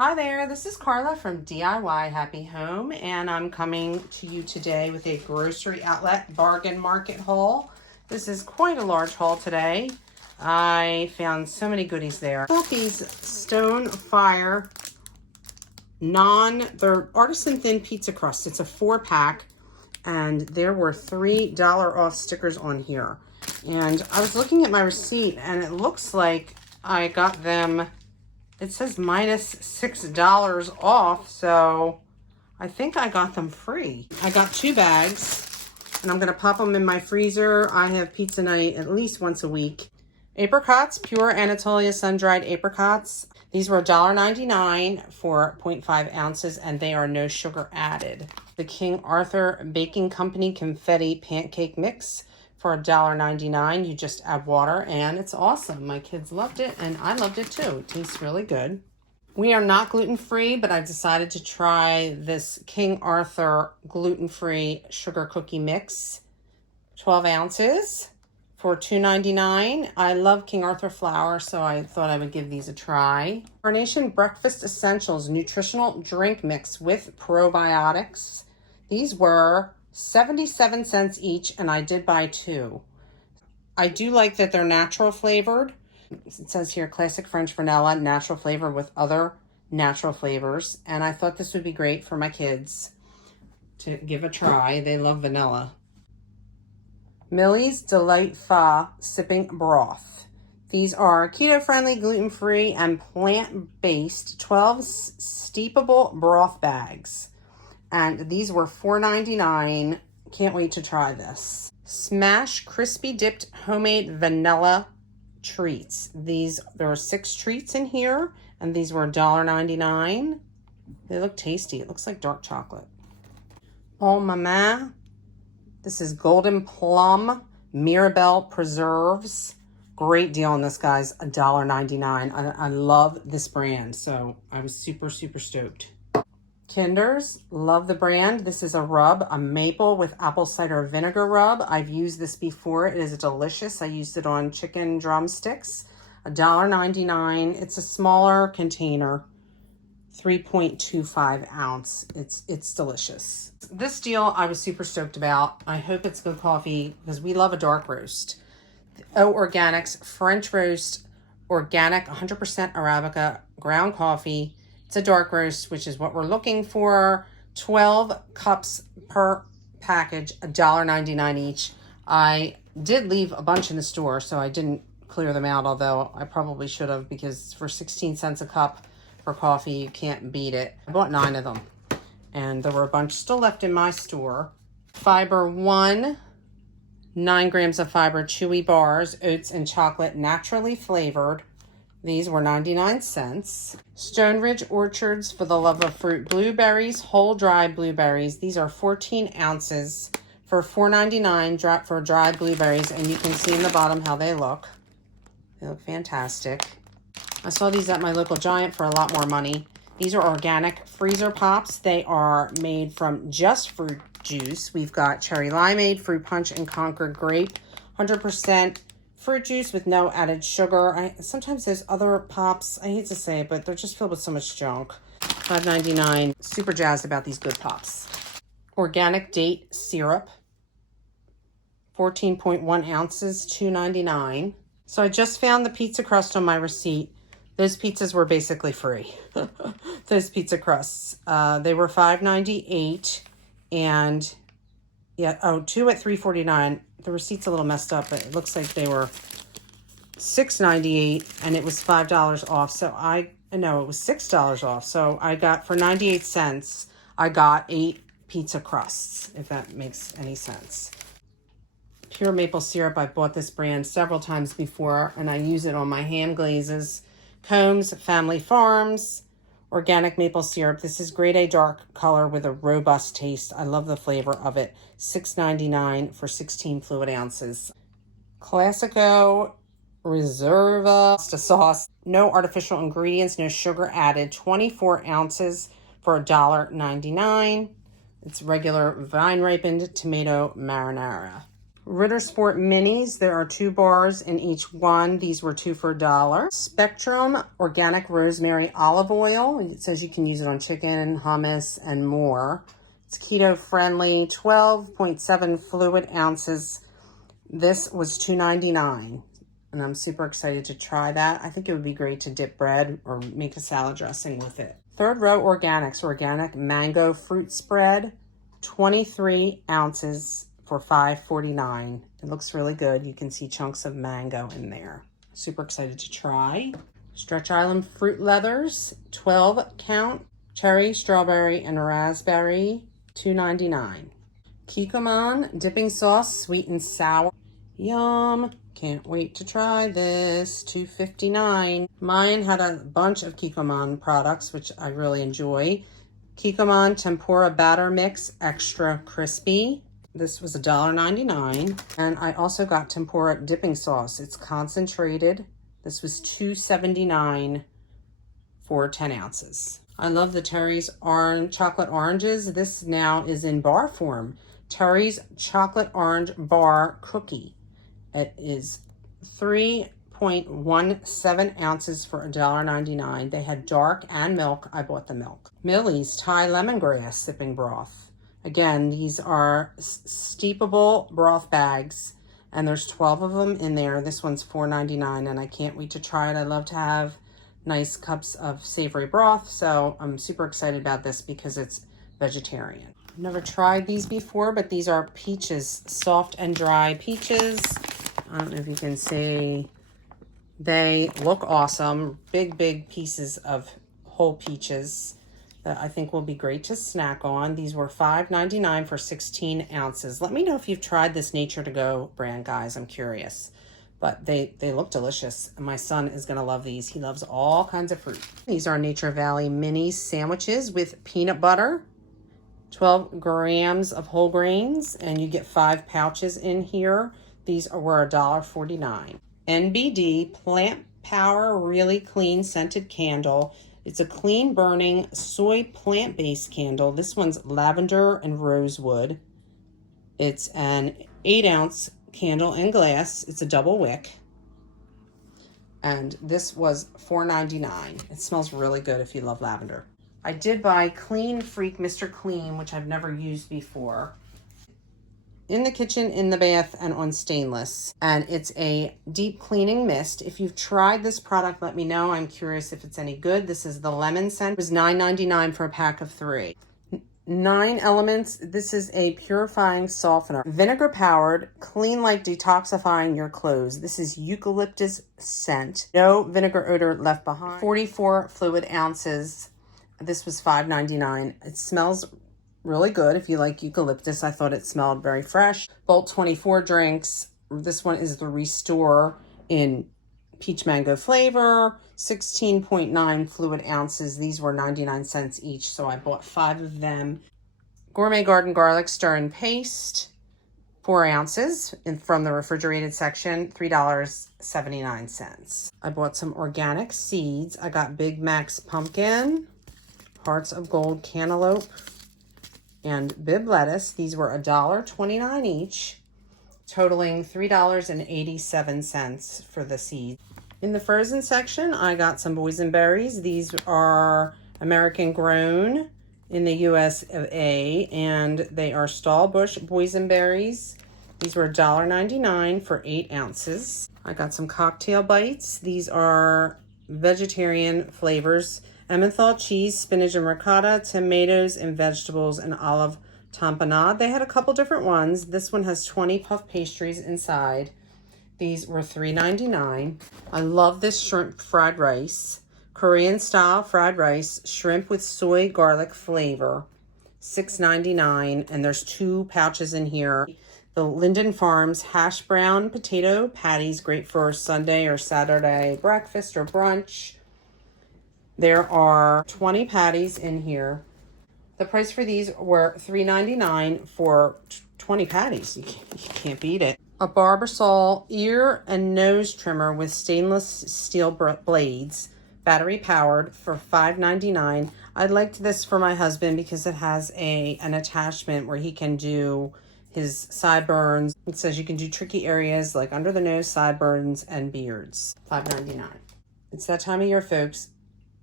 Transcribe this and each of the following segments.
Hi there, this is Carla from DIY Happy Home, and I'm coming to you today with a grocery outlet bargain market haul. This is quite a large haul today. I found so many goodies there. I got these Stone Fire they're artisan thin pizza crust. It's a 4-pack, and there were $3 off stickers on here. And I was looking at my receipt, and it looks like I got them. It says minus $6 off, so I think I got them free. I got 2 bags, and I'm gonna pop them in my freezer. I have pizza night at least once a week. Apricots, pure Anatolia sun-dried apricots. These were $1.99 for 0.5 ounces, and they are no sugar added. The King Arthur Baking Company Confetti Pancake Mix for $1.99. You just add water, and it's awesome. My kids loved it, and I loved it too. It tastes really good. We are not gluten-free, but I decided to try this King Arthur gluten-free sugar cookie mix. 12 ounces for $2.99. I love King Arthur flour, so I thought I would give these a try. Carnation Breakfast Essentials Nutritional Drink Mix with Probiotics. These were 77 cents each, and I did buy 2. I do like that they're natural flavored. It says here classic French vanilla, natural flavor with other natural flavors. And I thought this would be great for my kids to give a try. They love vanilla. Millys Delight Fa Sipping Broth. These are keto-friendly, gluten-free, and plant-based 12 steepable broth bags. And these were $4.99. Can't wait to try this. Smash Crispy Dipped Homemade Vanilla Treats. There are 6 treats in here, and these were $1.99. They look tasty. It looks like dark chocolate. Bon Maman. This is Golden Plum Mirabelle Preserves. Great deal on this, guys. $1.99. I love this brand, so I was super, super stoked. Kinder's, love the brand. This is a rub, a maple with apple cider vinegar rub. I've used this before. It is delicious. I used it on chicken drumsticks. $1.99. It's a smaller container, 3.25 ounce. It's delicious. This deal I was super stoked about. I hope it's good coffee because we love a dark roast. O Organics French Roast Organic 100% Arabica ground coffee. It's a dark roast, which is what we're looking for. 12 cups per package, $1.99 each. I did leave a bunch in the store, so I didn't clear them out, although I probably should have, because for 16 cents a cup for coffee, you can't beat it. I bought 9 of them, and there were a bunch still left in my store. Fiber One, 9 grams of fiber, chewy bars, oats and chocolate, naturally flavored. These were 99 cents. Stone Ridge Orchards for the love of fruit. Blueberries, whole dry blueberries. These are 14 ounces for $4.99 for dry blueberries. And you can see in the bottom how they look. They look fantastic. I saw these at my local Giant for a lot more money. These are organic freezer pops. They are made from just fruit juice. We've got cherry limeade, fruit punch, and Concord grape. 100% fruit juice with no added sugar. Sometimes there's other pops, I hate to say it, but they're just filled with so much junk. $5.99. Super jazzed about these good pops. Organic date syrup, 14.1 ounces, $2.99. So I just found the pizza crust on my receipt. Those pizzas were basically free. Those pizza crusts. They were $5.98, and yeah, 2 at $3.49. The receipt's a little messed up, but it looks like they were $6.98, and it was $5 off. So no, it was $6 off. So I got, for 98 cents, I got 8 pizza crusts, if that makes any sense. Pure maple syrup. I bought this brand several times before, and I use it on my ham glazes. Combs Family Farms organic maple syrup. This is grade A dark color with a robust taste. I love the flavor of it. $6.99 for 16 fluid ounces. Classico Reservation sauce. No artificial ingredients, no sugar added. 24 ounces for $1.99. It's regular vine ripened tomato marinara. Ritter Sport Minis. There are 2 bars in each one. These were 2 for $1. Spectrum Organic Rosemary Olive Oil. It says you can use it on chicken, hummus, and more. It's keto friendly, 12.7 fluid ounces. This was $2.99, and I'm super excited to try that. I think it would be great to dip bread or make a salad dressing with it. Third Row Organics, organic mango fruit spread, 23 ounces for $5.49. It looks really good. You can see chunks of mango in there. Super excited to try. Stretch Island Fruit Leathers, 12 count, cherry, strawberry, and raspberry, $2.99. Kikkaman Dipping Sauce, sweet and sour. Yum. Can't wait to try this. $2.59. Mine had a bunch of Kikkaman products, which I really enjoy. Kikkaman Tempura Batter Mix, extra crispy. This was $1.99. And I also got Tempura Dipping Sauce. It's concentrated. This was $2.79 for 10 ounces. I love the Terry's chocolate oranges. This now is in bar form. Terry's chocolate orange bar cookie. It is 3.17 ounces for $1.99. They had dark and milk. I bought the milk. Millys Thai Lemongrass Sipping Broth. Again, these are steepable broth bags, and there's 12 of them in there. This one's $4.99, and I can't wait to try it. I love to have nice cups of savory broth, so I'm super excited about this because it's vegetarian. I've never tried these before, but these are peaches, soft and dry peaches. I don't know if you can see. They look awesome. Big pieces of whole peaches that I think will be great to snack on. These were $5.99 for 16 ounces. Let me know if you've tried this Nature to Go brand, guys. I'm curious. But they look delicious. My son is going to love these. He loves all kinds of fruit. These are Nature Valley mini sandwiches with peanut butter. 12 grams of whole grains, and you get 5 pouches in here. These were $1.49. NBD Plant Power Really Clean Scented Candle. It's a clean burning soy plant-based candle. This one's lavender and rosewood. It's an 8-ounce candle in glass. It's a double wick. And this was $4.99. It smells really good if you love lavender. I did buy Clean Freak Mr. Clean, which I've never used before. In the kitchen, in the bath, and on stainless. And it's a deep cleaning mist. If you've tried this product, let me know. I'm curious if it's any good. This is the lemon scent. It was $9.99 for a pack of 3. 9 elements. This is a purifying softener. Vinegar powered, clean like detoxifying your clothes. This is eucalyptus scent. No vinegar odor left behind. 44 fluid ounces. This was $5.99. It smells really good if you like eucalyptus. I thought it smelled very fresh. Bolt 24 drinks. This one is the Restore in peach mango flavor. 16.9 fluid ounces. These were 99 cents each, so I bought 5 of them. Gourmet Garden Garlic Stir and Paste, 4 ounces from the refrigerated section, $3.79. I bought some organic seeds. I got Big Mac's pumpkin, Hearts of Gold cantaloupe, and Bib lettuce. These were $1.29 each, totaling $3.87 for the seeds. In the frozen section, I got some Boysenberries. These are American grown in the US of A, and they are Stallbush Boysenberries. These were $1.99 for 8 ounces. I got some cocktail bites. These are vegetarian flavors. Emmenthal cheese, spinach and ricotta, tomatoes and vegetables, and olive tamponade. They had a couple different ones. This one has 20 puff pastries inside. These were $3.99. I love this shrimp fried rice. Korean style fried rice, shrimp with soy garlic flavor. $6.99, and there's 2 pouches in here. The Linden Farms hash brown potato patties, great for Sunday or Saturday breakfast or brunch. There are 20 patties in here. The price for these were $3.99 for 20 patties. You can't beat it. A Barber Saw ear and nose trimmer with stainless steel blades, battery powered, for $5.99. I liked this for my husband because it has an attachment where he can do his sideburns. It says you can do tricky areas like under the nose, sideburns, and beards. $5.99. It's that time of year, folks.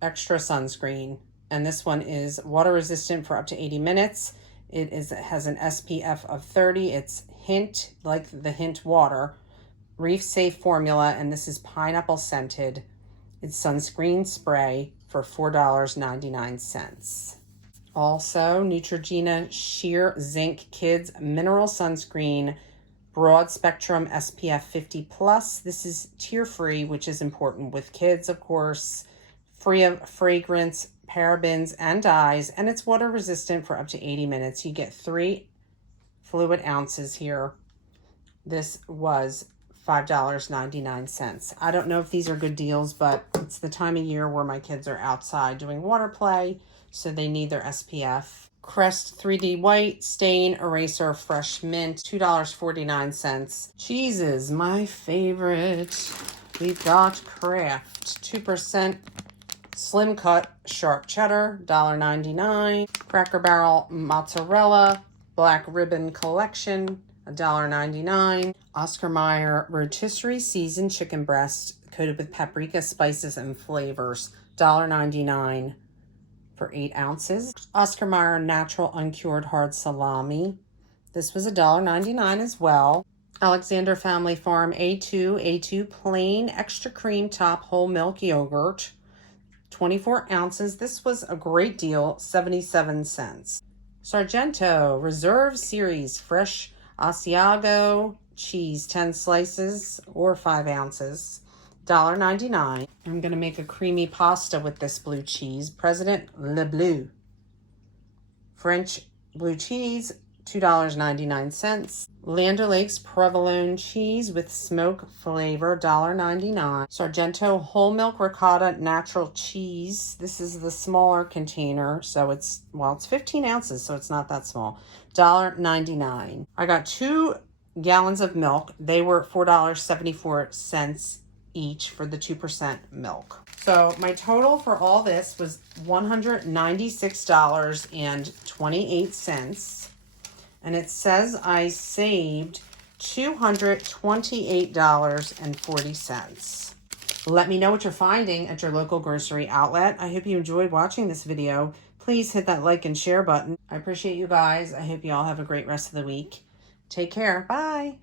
Extra sunscreen. And this one is water resistant for up to 80 minutes. It has an SPF of 30. It's Hint, like the Hint water. Reef safe formula, and this is pineapple scented. It's sunscreen spray for $4.99. Also, Neutrogena Sheer Zinc Kids Mineral Sunscreen, broad spectrum SPF 50 plus. This is tear free, which is important with kids, of course. Free of fragrance, parabens, and dyes, and it's water resistant for up to 80 minutes. You get 3 fluid ounces here. This was $5.99. I don't know if these are good deals, but it's the time of year where my kids are outside doing water play, so they need their SPF. Crest 3D White Stain Eraser Fresh Mint, $2.49. Cheeses, my favorite. We've got Kraft 2% Slim Cut Sharp Cheddar, $1.99. Cracker Barrel Mozzarella Black Ribbon Collection, $1.99. Oscar Mayer Rotisserie Seasoned Chicken Breast coated with paprika, spices, and flavors, $1.99 for 8 ounces. Oscar Mayer Natural Uncured Hard Salami. This was $1.99 as well. Alexander Family Farm A2 Plain Extra Cream Top Whole Milk Yogurt, 24 ounces. This was a great deal, 77 cents. Sargento Reserve Series Fresh Asiago cheese, 10 slices or 5 ounces, $1.99. I'm going to make a creamy pasta with this blue cheese. President Le Bleu. French blue cheese, $2.99. Land O'Lakes provolone cheese with smoke flavor, $1.99. Sargento whole milk ricotta natural cheese. This is the smaller container, so it's 15 ounces, so it's not that small. $1.99. I got 2 gallons of milk. They were $4.74 each for the 2% milk. So my total for all this was $196.28. And it says I saved $228.40. Let me know what you're finding at your local grocery outlet. I hope you enjoyed watching this video. Please hit that like and share button. I appreciate you guys. I hope you all have a great rest of the week. Take care. Bye.